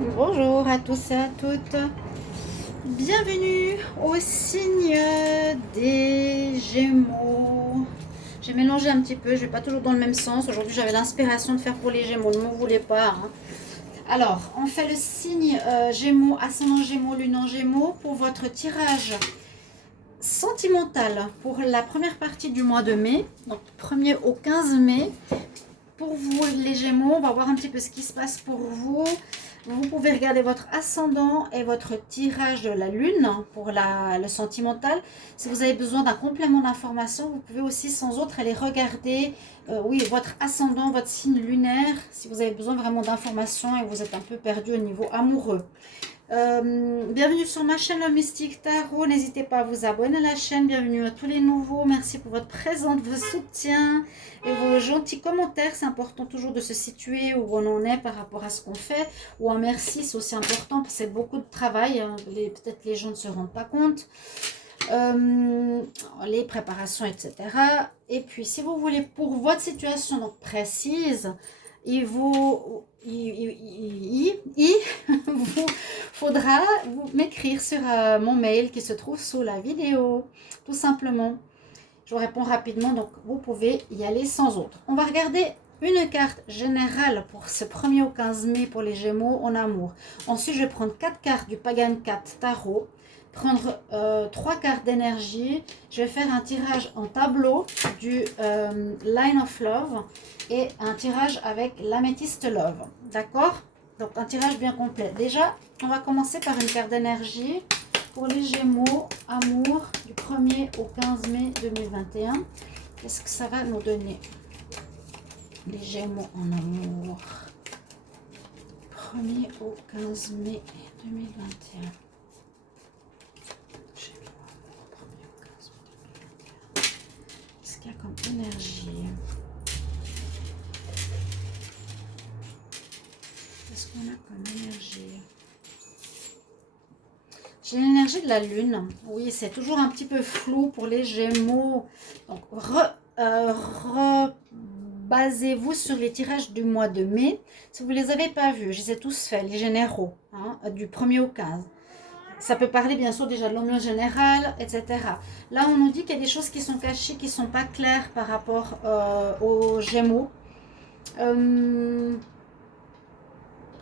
Bonjour à tous et à toutes. Bienvenue au signe des Gémeaux. J'ai mélangé un petit peu, je vais pas toujours dans le même sens. Aujourd'hui, j'avais l'inspiration de faire pour les Gémeaux, ne m'en voulez pas, hein. Alors, on fait le signe Gémeaux, ascendant Gémeaux, lune en Gémeaux pour votre tirage sentimental pour la première partie du mois de mai, donc 1er au 15 mai. Pour vous, les Gémeaux, on va voir un petit peu ce qui se passe pour vous. Vous pouvez regarder votre ascendant et votre tirage de la lune pour le sentimental. Si vous avez besoin d'un complément d'information, vous pouvez aussi sans autre aller regarder oui, votre ascendant, votre signe lunaire, si vous avez besoin vraiment d'informations et vous êtes un peu perdu au niveau amoureux. Bienvenue sur ma chaîne Le Mystique Tarot. N'hésitez pas à vous abonner à la chaîne. Bienvenue à tous les nouveaux. Merci pour votre présence, vos soutiens et vos gentils commentaires. C'est important toujours de se situer où on en est par rapport à ce qu'on fait. Ou un merci, c'est aussi important parce que c'est beaucoup de travail. Peut-être les gens ne se rendent pas compte. Les préparations, etc. Et puis, si vous voulez, pour votre situation donc précise, il vous faudra m'écrire sur mon mail qui se trouve sous la vidéo, tout simplement. Je vous réponds rapidement, donc vous pouvez y aller sans autre. On va regarder une carte générale pour ce 1er au 15 mai pour les Gémeaux en amour. Ensuite, je vais prendre 4 cartes du Pagan 4 Tarot, prendre 3 cartes d'énergie. Je vais faire un tirage en tableau du Line of Love et un tirage avec l'Amethyst Love. D'accord? Donc un tirage bien complet. Déjà, on va commencer par une carte d'énergie pour les Gémeaux, amour, du 1er au 15 mai 2021. Qu'est-ce que ça va nous donner? Les Gémeaux en amour. 1er au 15 mai 2021. Gémeaux amour, 1er au 15 mai 2021. Qu'est-ce qu'il y a comme énergie? Qu'est-ce qu'on a comme énergie? J'ai l'énergie de la lune. Oui, c'est toujours un petit peu flou pour les Gémeaux. Donc, basez-vous sur les tirages du mois de mai. Si vous ne les avez pas vus, je les ai tous faits, les généraux, hein, du 1er au 15. Ça peut parler bien sûr déjà de l'ambiance générale, etc. Là, on nous dit qu'il y a des choses qui sont cachées, qui ne sont pas claires par rapport aux Gémeaux.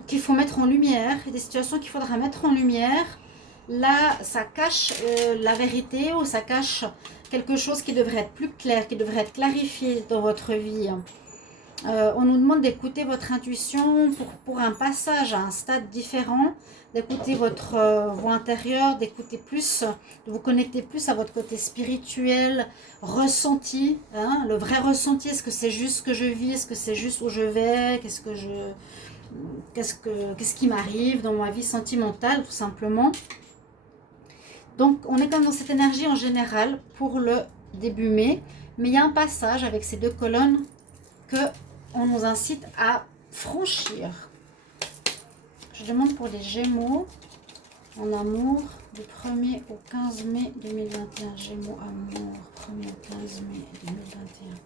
Qu'il faut mettre en lumière, des situations qu'il faudra mettre en lumière. Là, ça cache la vérité ou ça cache quelque chose qui devrait être plus clair, qui devrait être clarifié dans votre vie. On nous demande d'écouter votre intuition pour un passage à un stade différent, d'écouter votre voix intérieure, d'écouter plus, de vous connecter plus à votre côté spirituel, ressenti, hein, le vrai ressenti. Est-ce que c'est juste ce que je vis? Est-ce que c'est juste où je vais? Qu'est-ce qui m'arrive dans ma vie sentimentale, tout simplement. Donc, on est comme dans cette énergie en général pour le début mai, mais il y a un passage avec ces deux colonnes que on nous incite à franchir. Je demande pour les Gémeaux en amour du 1er au 15 mai 2021. Gémeaux amour, 1er au 15 mai 2021.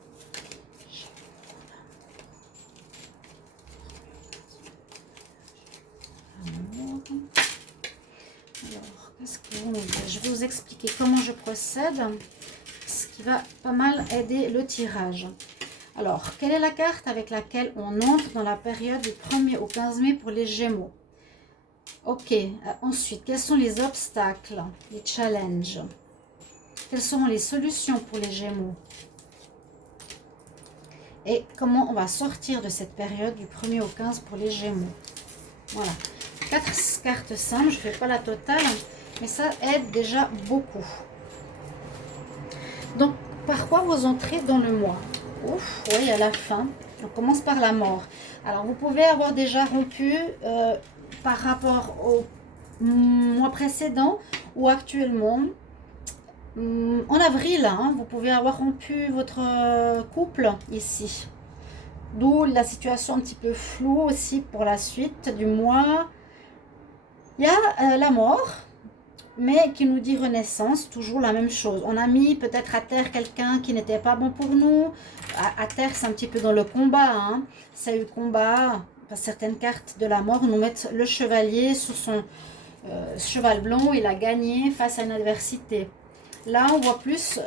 Alors, qu'est-ce que vous me dites? Je vais vous expliquer comment je procède, ce qui va pas mal aider le tirage. Alors, quelle est la carte avec laquelle on entre dans la période du 1er au 15 mai pour les Gémeaux? Ok, ensuite, quels sont les obstacles, les challenges? Quelles seront les solutions pour les Gémeaux? Et comment on va sortir de cette période du 1er au 15 pour les Gémeaux? Voilà. 4 cartes simples, je ne fais pas la totale, mais ça aide déjà beaucoup. Donc, par quoi vous entrez dans le mois? Ouf, oui, à la fin. On commence par la mort. Alors, vous pouvez avoir déjà rompu par rapport au mois précédent ou actuellement. En avril, hein, vous pouvez avoir rompu votre couple ici. D'où la situation un petit peu floue aussi pour la suite du mois. Il y a la mort, mais qui nous dit renaissance, toujours la même chose. On a mis peut-être à terre quelqu'un qui n'était pas bon pour nous. À terre, c'est un petit peu dans le combat, hein. C'est le combat, certaines cartes de la mort nous mettent le chevalier sur son cheval blanc. Il a gagné face à une adversité. Là, on voit plus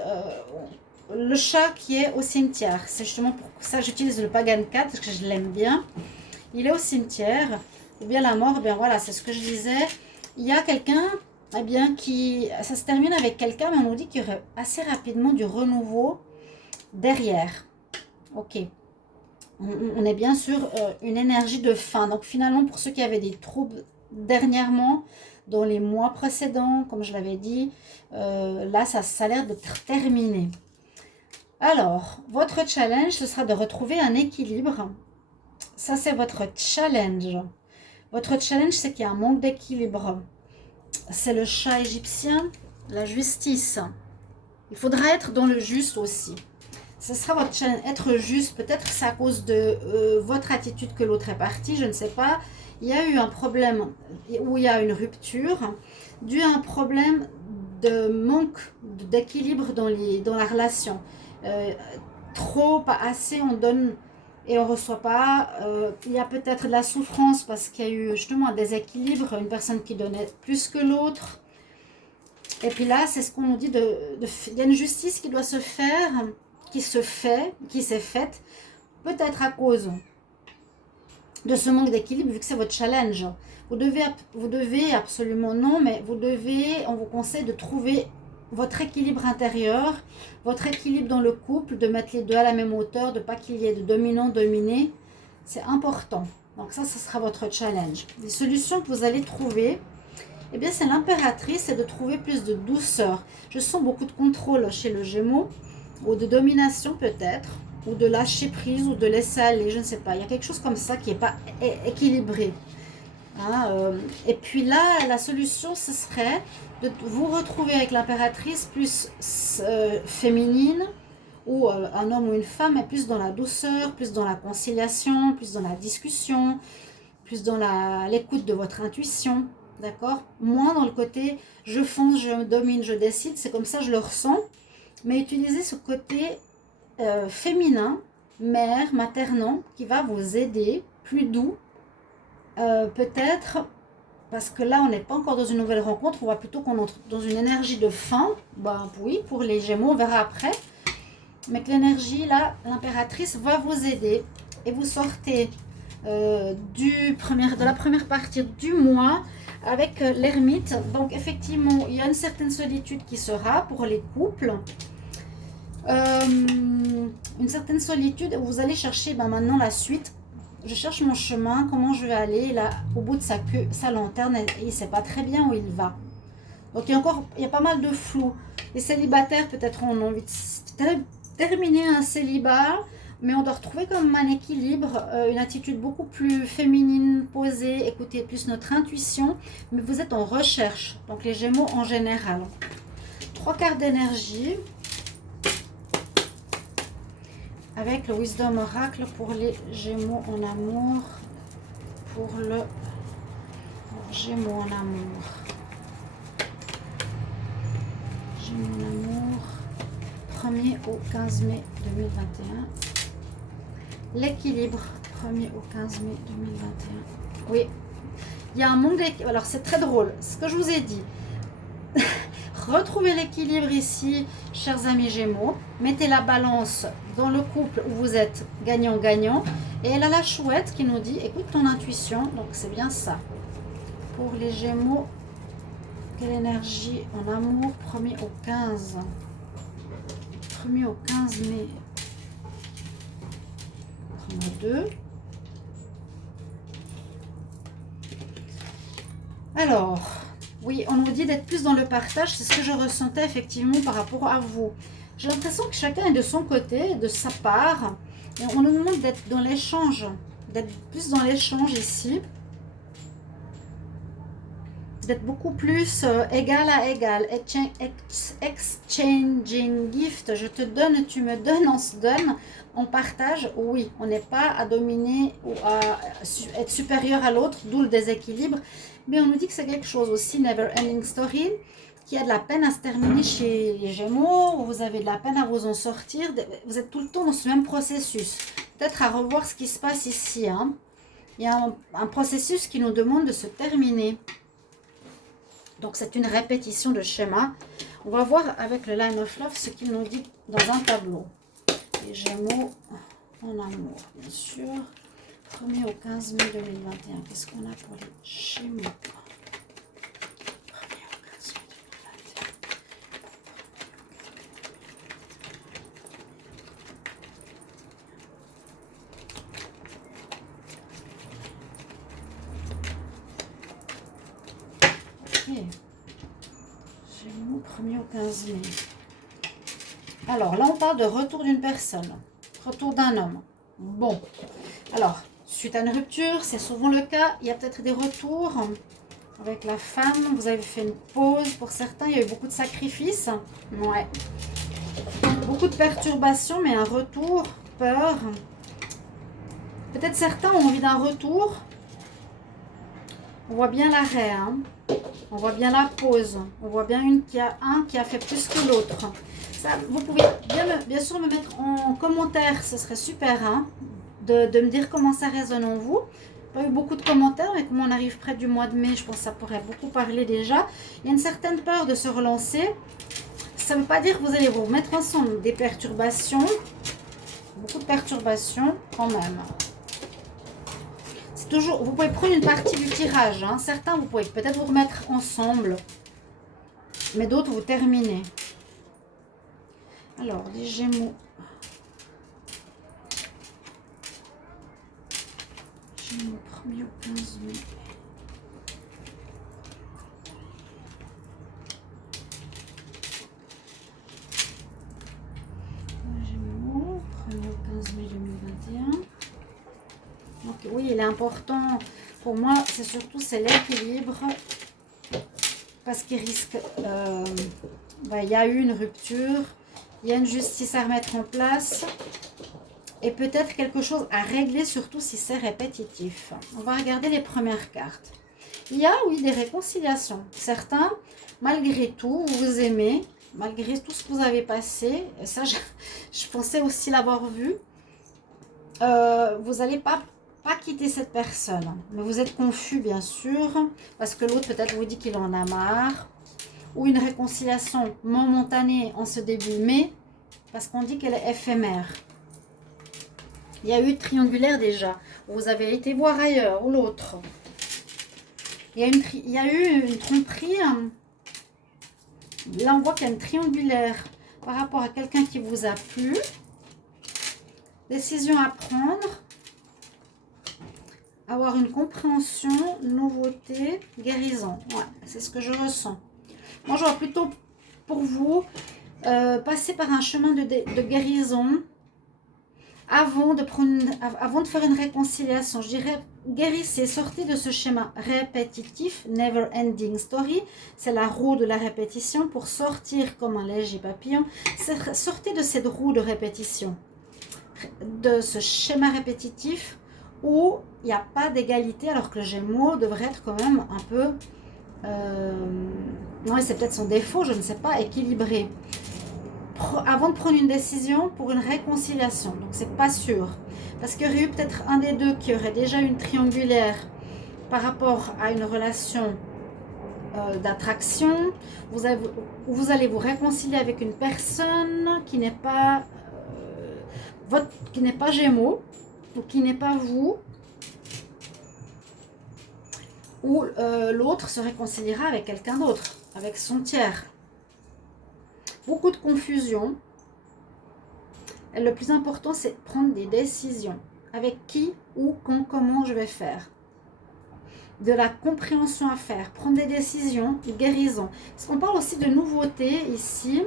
le chat qui est au cimetière. C'est justement pour ça que j'utilise le Pagan 4, parce que je l'aime bien. Il est au cimetière. Ou bien la mort, bien voilà, c'est ce que je disais. Il y a quelqu'un, eh bien, qui... Ça se termine avec quelqu'un, mais on nous dit qu'il y aurait assez rapidement du renouveau derrière. Ok. On est bien sur une énergie de fin. Donc finalement, pour ceux qui avaient des troubles dernièrement, dans les mois précédents, comme je l'avais dit, là, ça a l'air d'être terminé. Alors, votre challenge, ce sera de retrouver un équilibre. Ça, c'est votre challenge. Votre challenge, c'est qu'il y a un manque d'équilibre. C'est le chat égyptien, la justice. Il faudra être dans le juste aussi. Ce sera votre challenge, être juste. Peut-être que c'est à cause de votre attitude que l'autre est parti, je ne sais pas. Il y a eu un problème où il y a une rupture, dû à un problème de manque d'équilibre dans la relation. Trop, pas assez, on donne et on ne reçoit pas. Il y a peut-être de la souffrance parce qu'il y a eu justement un déséquilibre, une personne qui donnait plus que l'autre. Et puis là, c'est ce qu'on nous dit, il y a une justice qui doit se faire, qui s'est faite, peut-être à cause de ce manque d'équilibre, vu que c'est votre challenge. Vous devez absolument non, mais on vous conseille de trouver votre équilibre intérieur, votre équilibre dans le couple, de mettre les deux à la même hauteur, de ne pas qu'il y ait de dominant-dominé. C'est important. Donc ça, ce sera votre challenge. Les solutions que vous allez trouver, eh bien, c'est l'impératrice, c'est de trouver plus de douceur. Je sens beaucoup de contrôle chez le Gémeaux, ou de domination peut-être, ou de lâcher prise, ou de laisser aller, je ne sais pas. Il y a quelque chose comme ça qui n'est pas équilibré. Hein, et puis là, la solution, ce serait de vous retrouver avec l'impératrice plus féminine, ou un homme ou une femme, mais plus dans la douceur, plus dans la conciliation, plus dans la discussion, plus dans l'écoute de votre intuition, d'accord? Moins dans le côté je fonce, je domine, je décide, c'est comme ça je le ressens, mais utilisez ce côté féminin, mère, maternant, qui va vous aider, plus doux, peut-être, parce que là on n'est pas encore dans une nouvelle rencontre, on voit plutôt qu'on entre dans une énergie de fin. Ben oui, pour les Gémeaux, on verra après, mais que l'énergie là, l'impératrice va vous aider, et vous sortez de la première partie du mois avec l'ermite. Donc effectivement, il y a une certaine solitude qui sera pour les couples, une certaine solitude où vous allez chercher maintenant la suite. Je cherche mon chemin, comment je vais aller là au bout de sa queue, sa lanterne, et il ne sait pas très bien où il va. Donc il y a pas mal de flou. Les célibataires peut-être ont envie de terminer un célibat, mais on doit retrouver quand même un équilibre, une attitude beaucoup plus féminine, posée, écouter plus notre intuition, mais vous êtes en recherche, donc les Gémeaux en général. 3 cartes d'énergie avec le Wisdom Oracle pour les Gémeaux en amour, pour Gémeaux en amour. Gémeaux en amour, 1er au 15 mai 2021. L'équilibre, 1er au 15 mai 2021. Oui, il y a un manque d'équilibre. Alors, c'est très drôle, ce que je vous ai dit. Retrouvez l'équilibre ici, chers amis Gémeaux. Mettez la balance dans le couple où vous êtes gagnant-gagnant. Et elle a la chouette qui nous dit, écoute ton intuition. Donc, c'est bien ça. Pour les Gémeaux, quelle énergie en amour, 1er au 15. 1er au 15 mai. 2. Alors, oui, on nous dit d'être plus dans le partage. C'est ce que je ressentais effectivement par rapport à vous. J'ai l'impression que chacun est de son côté, de sa part. Et on nous demande d'être dans l'échange, d'être plus dans l'échange ici. D'être beaucoup plus égal à égal. Exchanging gift. Je te donne, tu me donnes, on se donne. On partage, oui. On n'est pas à dominer ou à être supérieur à l'autre, d'où le déséquilibre. Mais on nous dit que c'est quelque chose aussi, never ending story, qui a de la peine à se terminer chez les Gémeaux. Vous avez de la peine à vous en sortir. Vous êtes tout le temps dans ce même processus. Peut-être à revoir ce qui se passe ici, hein. Il y a un processus qui nous demande de se terminer. Donc, c'est une répétition de schéma. On va voir avec le Line of Love ce qu'il nous dit dans un tableau. Les Gémeaux en amour, bien sûr. 1er au 15 mai 2021. Qu'est-ce qu'on a pour les Gémeaux? 1er au 15 mai 2021. Ok. Gémeaux, 1er au 15 mai. Alors, là, on parle de retour d'une personne. Retour d'un homme. Bon. Alors, suite à une rupture, c'est souvent le cas. Il y a peut-être des retours avec la femme. Vous avez fait une pause. Pour certains, il y a eu beaucoup de sacrifices. Ouais. Beaucoup de perturbations, mais un retour, peur. Peut-être certains ont envie d'un retour. On voit bien l'arrêt, hein. On voit bien la pause. On voit bien un qui a fait plus que l'autre. Vous pouvez bien sûr me mettre en commentaire, ce serait super, hein, de me dire comment ça résonne en vous. Pas eu beaucoup de commentaires, mais comme on arrive près du mois de mai, je pense que ça pourrait beaucoup parler déjà. Il y a une certaine peur de se relancer. Ça ne veut pas dire que vous allez vous mettre ensemble. Des perturbations, beaucoup de perturbations quand même. C'est toujours, vous pouvez prendre une partie du tirage, hein. Certains, vous pouvez peut-être vous remettre ensemble, mais d'autres, vous terminez. Alors, les Gémeaux. Gémeaux, 1er au 15 mai. Gémeaux, 1er au 15 mai 2021. Donc, oui, il est important. Pour moi, c'est surtout l'équilibre. Parce qu'il risque... il y a eu une rupture. Il y a une justice à remettre en place. Et peut-être quelque chose à régler, surtout si c'est répétitif. On va regarder les premières cartes. Il y a, oui, des réconciliations. Certains, malgré tout, vous vous aimez, malgré tout ce que vous avez passé. Et ça, je pensais aussi l'avoir vu. Vous n'allez pas quitter cette personne. Mais vous êtes confus, bien sûr. Parce que l'autre, peut-être, vous dit qu'il en a marre. Ou une réconciliation momentanée en ce début mai, parce qu'on dit qu'elle est éphémère. Il y a eu triangulaire déjà, vous avez été voir ailleurs, ou l'autre. Il y a eu une tromperie. Là, on voit qu'il y a une triangulaire par rapport à quelqu'un qui vous a plu. Décision à prendre. Avoir une compréhension, nouveauté, guérison. Ouais, c'est ce que je ressens. Moi, je vois plutôt pour vous passer par un chemin de guérison avant de faire une réconciliation. Je dirais, guérissez, sortez de ce schéma répétitif, never ending story. C'est la roue de la répétition pour sortir comme un léger papillon. Sortez de cette roue de répétition, de ce schéma répétitif où il n'y a pas d'égalité, alors que le Gémeaux devrait être quand même un peu... non, c'est peut-être son défaut, je ne sais pas, équilibré. Avant de prendre une décision pour une réconciliation, donc c'est pas sûr. Parce qu'il y aurait eu peut-être un des deux qui aurait déjà une triangulaire par rapport à une relation d'attraction. Vous allez vous réconcilier avec une personne qui n'est pas Gémeaux, ou qui n'est pas vous. Ou l'autre se réconciliera avec quelqu'un d'autre, avec son tiers. Beaucoup de confusion. Et le plus important, c'est de prendre des décisions. Avec qui, où, quand, comment je vais faire. De la compréhension à faire. Prendre des décisions, guérison. Parce qu'on parle aussi de nouveautés ici.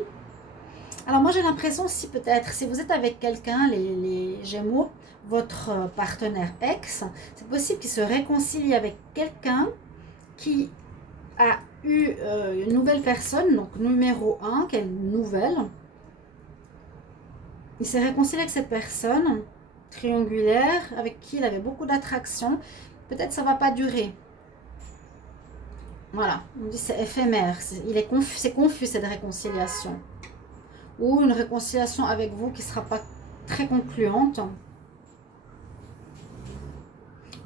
Alors moi, j'ai l'impression aussi peut-être, si vous êtes avec quelqu'un, les Gémeaux, votre partenaire ex, c'est possible qu'il se réconcilie avec quelqu'un qui a eu une nouvelle personne, donc numéro 1, qui est nouvelle. Il s'est réconcilié avec cette personne triangulaire, avec qui il avait beaucoup d'attraction. Peut-être ça ne va pas durer. Voilà, on dit c'est éphémère, c'est confus cette réconciliation. Ou une réconciliation avec vous qui ne sera pas très concluante.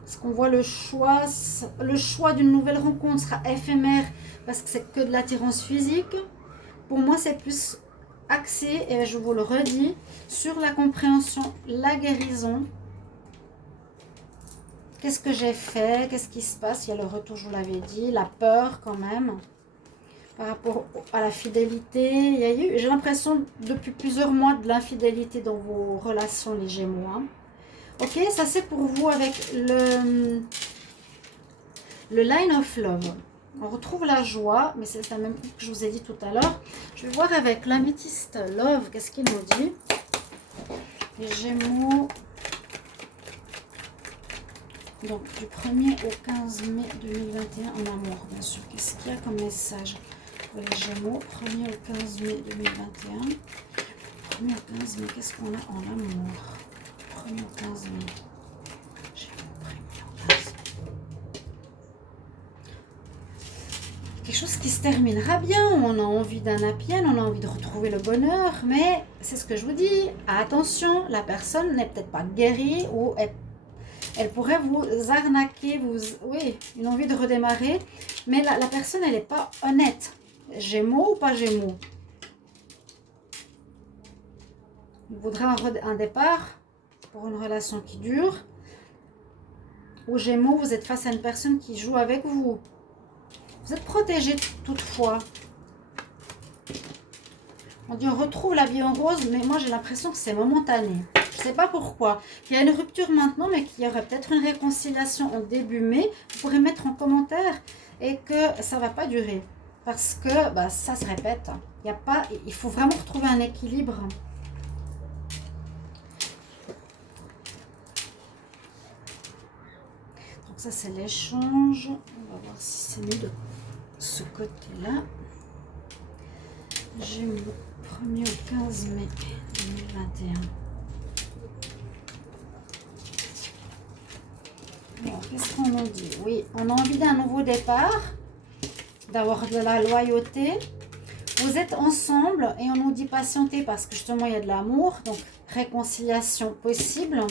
Parce qu'on voit le choix d'une nouvelle rencontre sera éphémère parce que c'est que de l'attirance physique. Pour moi, c'est plus axé, et je vous le redis, sur la compréhension, la guérison. Qu'est-ce que j'ai fait? Qu'est-ce qui se passe? Il y a le retour, je vous l'avais dit, la peur quand même. Par rapport à la fidélité, il y a eu, j'ai l'impression, depuis plusieurs mois de l'infidélité dans vos relations, les Gémeaux. Hein. Ok, ça c'est pour vous avec le Line of Love. On retrouve la joie, mais c'est la même que je vous ai dit tout à l'heure. Je vais voir avec l'améthyste Love, qu'est-ce qu'il nous dit? Les Gémeaux. Donc, du 1er au 15 mai 2021 en amour, bien sûr. Qu'est-ce qu'il y a comme message pour les Gémeaux? 1er au 15 mai 2021. 1er au 15 mai, qu'est-ce qu'on a en amour? 1er au 15 mai. Gémeaux, 1er au 15 mai. Quelque chose qui se terminera bien. On a envie d'un happy end, on a envie de retrouver le bonheur. Mais c'est ce que je vous dis. Attention, la personne n'est peut-être pas guérie ou elle pourrait vous arnaquer, oui, une envie de redémarrer, mais la personne, elle n'est pas honnête. Gémeaux ou pas Gémeaux? Il voudrait un départ pour une relation qui dure. Ou Gémeaux, vous êtes face à une personne qui joue avec vous. Vous êtes protégé toutefois. On dit on retrouve la vie en rose, mais moi j'ai l'impression que c'est momentané. Je ne sais pas pourquoi. Il y a une rupture maintenant, mais qu'il y aurait peut-être une réconciliation en début mai. Vous pourrez mettre en commentaire et que ça ne va pas durer. Parce que ça se répète. Il faut vraiment retrouver un équilibre. Donc ça c'est l'échange. On va voir si c'est mieux de ce côté-là. Gémeaux, 1er au 15 mai 2021. Alors, qu'est-ce qu'on nous dit? Oui, on a envie d'un nouveau départ, d'avoir de la loyauté. Vous êtes ensemble et on nous dit patienter parce que justement il y a de l'amour, donc réconciliation possible.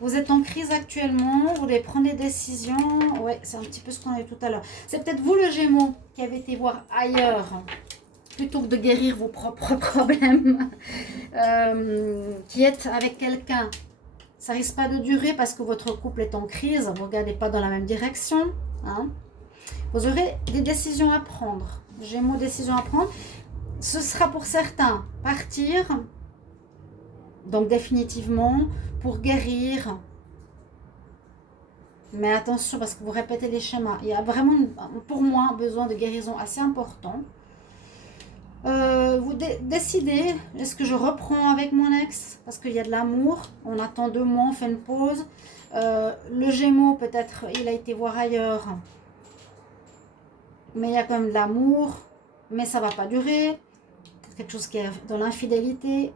Vous êtes en crise actuellement, vous devez prendre des décisions. Oui, c'est un petit peu ce qu'on a vu tout à l'heure. C'est peut-être vous le Gémeaux qui avez été voir ailleurs plutôt que de guérir vos propres problèmes, qui êtes avec quelqu'un. Ça risque pas de durer parce que votre couple est en crise. Vous ne regardez pas dans la même direction. Hein. Vous aurez des décisions à prendre. Gémeaux, décisions à prendre. Ce sera pour certains partir. Donc définitivement pour guérir. Mais attention parce que vous répétez les schémas. Il y a vraiment pour moi un besoin de guérison assez important. Vous décidez, est-ce que je reprends avec mon ex parce qu'il y a de l'amour, on attend 2 mois, on fait une pause. Le Gémeaux, peut-être, il a été voir ailleurs, mais il y a quand même de l'amour, mais ça ne va pas durer. Quelque chose qui est dans l'infidélité,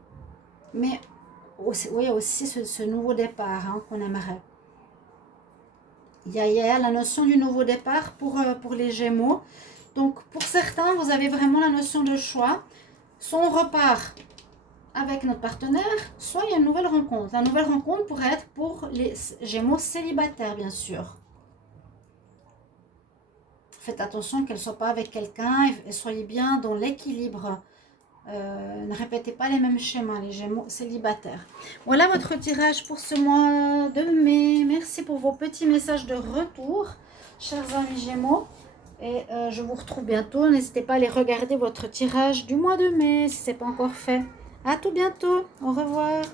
mais aussi, oui, aussi ce nouveau départ hein, qu'on aimerait. Il y a la notion du nouveau départ pour les Gémeaux. Donc, pour certains, vous avez vraiment la notion de choix. Soit on repart avec notre partenaire, soit il y a une nouvelle rencontre. La nouvelle rencontre pourrait être pour les Gémeaux célibataires, bien sûr. Faites attention qu'elle ne soit pas avec quelqu'un et soyez bien dans l'équilibre. Ne répétez pas les mêmes schémas, les Gémeaux célibataires. Voilà votre tirage pour ce mois de mai. Merci pour vos petits messages de retour, chers amis Gémeaux. Et je vous retrouve bientôt. N'hésitez pas à aller regarder votre tirage du mois de mai si ce n'est pas encore fait. À tout bientôt. Au revoir.